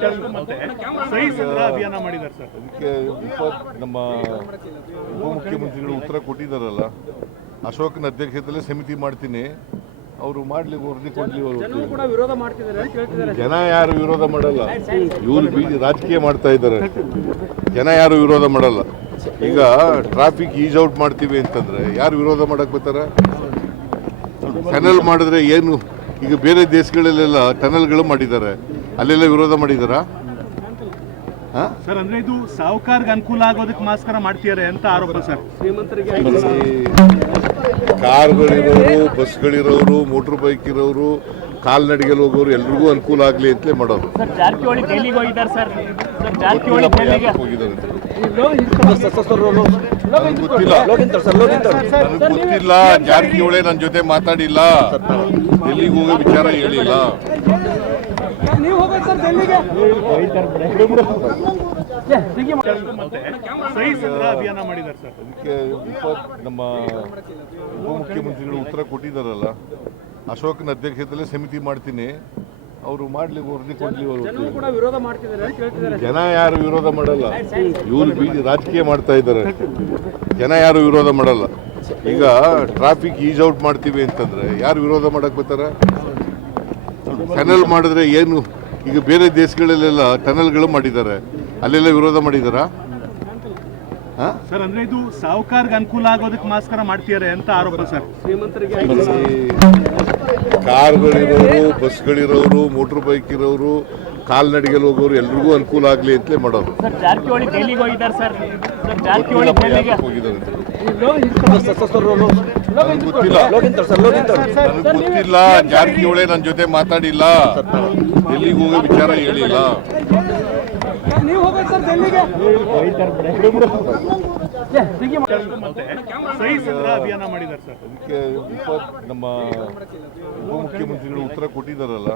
ಸಹಿ ಸಂಗ್ರಹ ಅಭಿಯಾನ ಮಾಡಿದ್ದಾರೆ ಸರ್. ಅದಕ್ಕೆ ನಮ್ಮ ಉಪಮುಖ್ಯಮಂತ್ರಿಗಳು ಉತ್ತರ ಕೊಟ್ಟಿದ್ದಾರಲ್ಲ, ಅಶೋಕನ ಅಧ್ಯಕ್ಷತೆಯಲ್ಲಿ ಸಮಿತಿ ಮಾಡ್ತೀನಿ, ಅವರು ಮಾಡ್ಲಿ, ವರದಿ ಕೊಡ್ಲಿ. ಜನ ಯಾರು ವಿರೋಧ ಮಾಡಲ್ಲ, ಇವರು ರಾಜಕೀಯ ಮಾಡ್ತಾ ಇದ್ದಾರೆ. ಜನ ಯಾರು ವಿರೋಧ ಮಾಡಲ್ಲ. ಈಗ ಟ್ರಾಫಿಕ್ ಈಸ್ ಔಟ್ ಮಾಡ್ತೀವಿ ಅಂತಂದ್ರೆ ಯಾರು ವಿರೋಧ ಮಾಡಕ್ ಬರ್ತಾರ? ಟನಲ್ ಮಾಡಿದ್ರೆ ಏನು, ಈಗ ಬೇರೆ ದೇಶಗಳಲ್ಲೆಲ್ಲ ಟನಲ್ಗಳು ಮಾಡಿದ್ದಾರೆ, ಅಲ್ಲೆಲ್ಲ ವಿರೋಧ ಮಾಡಿದಾರಾ? ಸರ್, ಅಂದ್ರೆ ಇದು ಸಾಹುಕಾರ್ಗೆ ಅನುಕೂಲ ಆಗೋದಕ್ಕೆ ಮಾಸ್ಕರ ಮಾಡ್ತಿದ್ದಾರೆ ಅಂತ ಆರೋಪ ಸರ್. ಕಾರ್ಗಳಿರೋರು, ಬಸ್ಗಳಿರೋರು, ಮೋಟರ್ ಬೈಕ್ ಇರೋರು, ಕಾಲ್ನಡಿಗೆಲ್ಲಿ ಹೋಗೋರು ಎಲ್ರಿಗೂ ಅನುಕೂಲ ಆಗ್ಲಿ ಅಂತಲೇ ಮಾಡೋದು. ಗೊತ್ತಿಲ್ಲ, ಜಾರಕಿಹೊಳಿ ನನ್ನ ಜೊತೆ ಮಾತಾಡಿಲ್ಲ, ಡೆಲ್ಲಿಗೆ ಹೋಗೋ ವಿಚಾರ ಹೇಳಿಲ್ಲ. ಸಹಿ ಸಂಗ್ರಹ ಅಭಿಯಾನ ಮಾಡಿದ್ದಾರೆ ಸರ್. ಅದಕ್ಕೆ ನಮ್ಮ ಉಪಮುಖ್ಯಮಂತ್ರಿಗಳು ಉತ್ತರ ಕೊಟ್ಟಿದ್ದಾರಲ್ಲ, ಅಶೋಕನ ಅಧ್ಯಕ್ಷತೆಯಲ್ಲಿ ಸಮಿತಿ ಮಾಡ್ತೀನಿ, ಅವರು ಮಾಡ್ಲಿ, ವರದಿ ಕೊಡ್ಲಿ. ಜನ ಯಾರು ವಿರೋಧ ಮಾಡಲ್ಲ, ಇವರು ರಾಜಕೀಯ ಮಾಡ್ತಾ ಇದ್ದಾರೆ. ಜನ ಯಾರು ವಿರೋಧ ಮಾಡಲ್ಲ. ಈಗ ಟ್ರಾಫಿಕ್ ಈಸ್ ಔಟ್ ಮಾಡ್ತೀವಿ ಅಂತಂದ್ರೆ ಯಾರು ವಿರೋಧ ಮಾಡಕ್ ಬರ್ತಾರ? ಟನಲ್ ಮಾಡಿದ್ರೆ ಏನು, ಈಗ ಬೇರೆ ದೇಶಗಳಲ್ಲೆಲ್ಲ ಟನಲ್ಗಳು ಮಾಡಿದ್ದಾರೆ, ಅಲ್ಲೆಲ್ಲ ವಿರೋಧ ಮಾಡಿದಾರಾ? ಸರ್, ಅಂದ್ರೆ ಇದು ಸಾಹುಕಾರ್ಗೆ ಅನುಕೂಲ ಆಗೋದಕ್ಕೆ ಮಾಸ್ಕರ ಮಾಡ್ತಿದ್ದಾರೆ ಅಂತ ಆರೋಪ ಸರ್. ಕಾರ್ಗಳಿರೋರು, ಬಸ್ಗಳಿರೋರು, ಮೋಟರ್ ಬೈಕ್ ಇರೋರು, ಕಾಲ್ನಡಿಗೆಲ್ಲಿ ಹೋಗೋರು ಎಲ್ರಿಗೂ ಅನುಕೂಲ ಆಗ್ಲಿ ಅಂತಲೇ ಮಾಡೋದು. ಗೊತ್ತಿಲ್ಲ, ಜಾರಕಿಹೊಳಿ ನನ್ನ ಜೊತೆ ಮಾತಾಡಿಲ್ಲ, ಡೆಲ್ಲಿಗೆ ಹೋಗೋ ವಿಚಾರ ಹೇಳಿಲ್ಲ. ಸಹಿ ಸಂಗ್ರಹ ಅಭಿಯಾನ ಮಾಡಿದ್ದಾರೆ ಸರ್. ಅದಕ್ಕೆ ನಮ್ಮ ಉಪಮುಖ್ಯಮಂತ್ರಿಗಳು ಉತ್ತರ ಕೊಟ್ಟಿದ್ದಾರಲ್ಲ,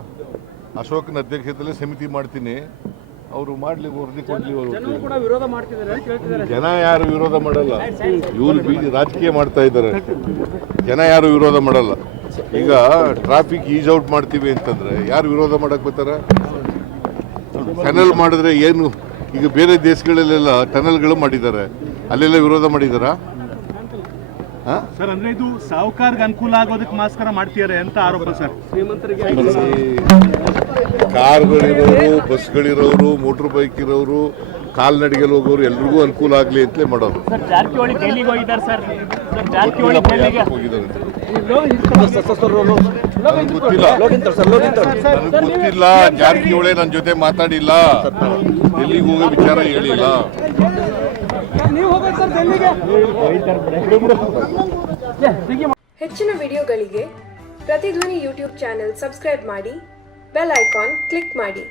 ಅಶೋಕನ ಅಧ್ಯಕ್ಷತೆಯಲ್ಲಿ ಸಮಿತಿ ಮಾಡ್ತೀನಿ, ಅವರು ಮಾಡ್ಲಿ, ವರದಿ ಕೊಡ್ಲಿ. ಜನ ಯಾರು ವಿರೋಧ ಮಾಡಲ್ಲ, ಇವರು ರಾಜಕೀಯ ಮಾಡ್ತಾ ಇದ್ದಾರೆ. ಜನ ಯಾರು ವಿರೋಧ ಮಾಡಲ್ಲ. ಈಗ ಟ್ರಾಫಿಕ್ ಈಸ್ ಔಟ್ ಮಾಡ್ತೀವಿ ಅಂತಂದ್ರೆ ಯಾರು ವಿರೋಧ ಮಾಡಕ್ ಬರ್ತಾರ? ಟನಲ್ ಮಾಡಿದ್ರೆ ಏನು, ಈಗ ಬೇರೆ ದೇಶಗಳಲ್ಲೆಲ್ಲ ಟನಲ್ಗಳು ಮಾಡಿದ್ದಾರೆ, ಅಲ್ಲೆಲ್ಲ ವಿರೋಧ ಮಾಡಿದಾರಾ? ಸರ್, ಅಂದ್ರೆ ಇದು ಸಾಹುಕಾರ್ಗೆ ಅನುಕೂಲ ಆಗೋದಕ್ಕೆ ಮಾಸ್ಕರ ಮಾಡ್ತಿದ್ದಾರೆ ಅಂತ ಆರೋಪ ಸರ್. ಕಾರ್ಗಳಿರೋರು, ಬಸ್ಗಳಿರೋರು, ಮೋಟರ್ ಬೈಕ್ ಇರೋರು, ಕಾಲ್ನಡಿಗೆಲ್ಲಿ ಹೋಗೋರು ಎಲ್ರಿಗೂ ಅನುಕೂಲ ಆಗ್ಲಿ ಅಂತಲೇ ಮಾಡೋದು. ಗೊತ್ತಿಲ್ಲ, ಜಾರಕಿಹೊಳಿ ನನ್ನ ಜೊತೆ ಮಾತಾಡಿಲ್ಲ, ಡೆಲ್ಲಿಗೆ ಹೋಗೋ ವಿಚಾರ ಹೇಳಿಲ್ಲ. ಹೆಚ್ಚಿನ ವಿಡಿಯೋಗಳಿಗೆ ಪ್ರತಿಧ್ವನಿ ಯೂಟ್ಯೂಬ್ ಚಾನೆಲ್ ಸಬ್ಸ್ಕ್ರೈಬ್ ಮಾಡಿ, ಬೆಲ್ ಐಕಾನ್ ಕ್ಲಿಕ್ ಮಾಡಿ.